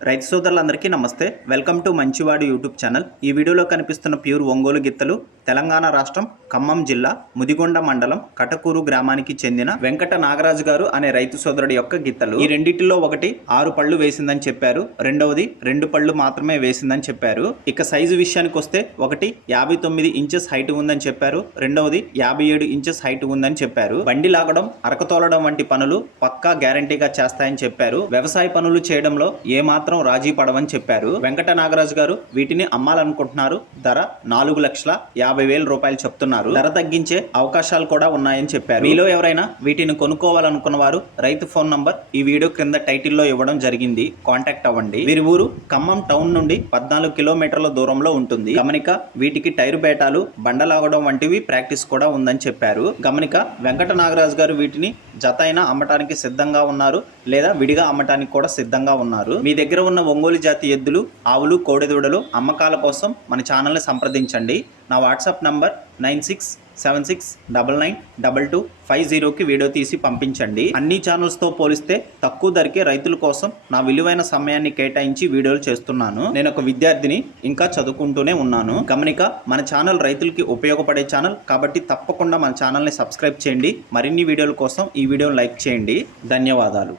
రైతు సోదరులందరికీ నమస్తే. Welcome to Manchivadu YouTube channel. ఈ వీడియోలో కనిపిస్తున్న ప్యూర్ ఒంగోలు గిత్తలు తెలంగాణ రాష్ట్రం ఖమ్మం జిల్లా ముదిగొండ మండలం కటకూరు గ్రామానికి చెందిన వెంకట నాగరాజు గారు అనే రైతు సోదరుడి యొక్క గిత్తలు ఈ రెండిటిలో ఒకటి ఆరు పళ్ళు వేసిందని చెప్పారు. రెండవది రెండు పళ్ళు మాత్రమే వేసిందని చెప్పారు. ఇక సైజు విషయానికి వస్తే ఒకటి యాభై తొమ్మిది ఇంచెస్ హైట్ ఉందని చెప్పారు. రెండవది యాభై ఏడు ఇంచెస్ హైట్ ఉందని చెప్పారు. బండి లాగడం అరకతోలడం వంటి పనులు పక్కా గ్యారంటీగా చేస్తాయని చెప్పారు. వ్యవసాయ పనులు చేయడంలో ఏ మాత్రం రాజీ పడవని చెప్పారు. వెంకట నాగరాజు గారు వీటిని అమ్మాలనుకుంటున్నారు. ధర నాలుగు లక్షల యాభై యాభై వేల రూపాయలు చెప్తున్నారు. ధర తగ్గించే అవకాశాలు కూడా ఉన్నాయని చెప్పారు. మీలో ఎవరైనా వీటిని కొనుక్కోవాలనుకున్న వారు రైతు ఫోన్ నంబర్ ఈ వీడియో క్రింద టైటిల్లో ఇవ్వడం జరిగింది. కాంటాక్ట్ అవ్వండి. వీరి ఊరు ఖమ్మం టౌన్ నుండి పద్నాలుగు కిలోమీటర్ల దూరంలో ఉంటుంది. గమనిక వీటికి టైర్ బేటాలు బండలాగడం వంటివి ప్రాక్టీస్ కూడా ఉందని చెప్పారు. గమనిక వెంకట నాగరాజు గారు వీటిని జత అయినా అమ్మటానికి సిద్ధంగా ఉన్నారు లేదా విడిగా అమ్మటానికి కూడా సిద్ధంగా ఉన్నారు. మీ దగ్గర ఉన్న ఒంగోలు జాతి ఎద్దులు ఆవులు కోడెదూడలు అమ్మకాల కోసం మన ఛానల్ని సంప్రదించండి. నా WhatsApp number nine six seven six double nine double two five జీరోకి వీడియో తీసి పంపించండి. అన్ని ఛానల్స్తో పోలిస్తే తక్కువ ధరకే రైతుల కోసం నా విలువైన సమయాన్ని కేటాయించి వీడియోలు చేస్తున్నాను. నేను ఒక విద్యార్థిని ఇంకా చదువుకుంటూనే ఉన్నాను. గమనిక మన ఛానల్ రైతులకి ఉపయోగపడే ఛానల్ కాబట్టి తప్పకుండా మన ఛానల్ని సబ్స్క్రైబ్ చేయండి. మరిన్ని వీడియోల కోసం ఈ వీడియోని లైక్ చేయండి. ధన్యవాదాలు.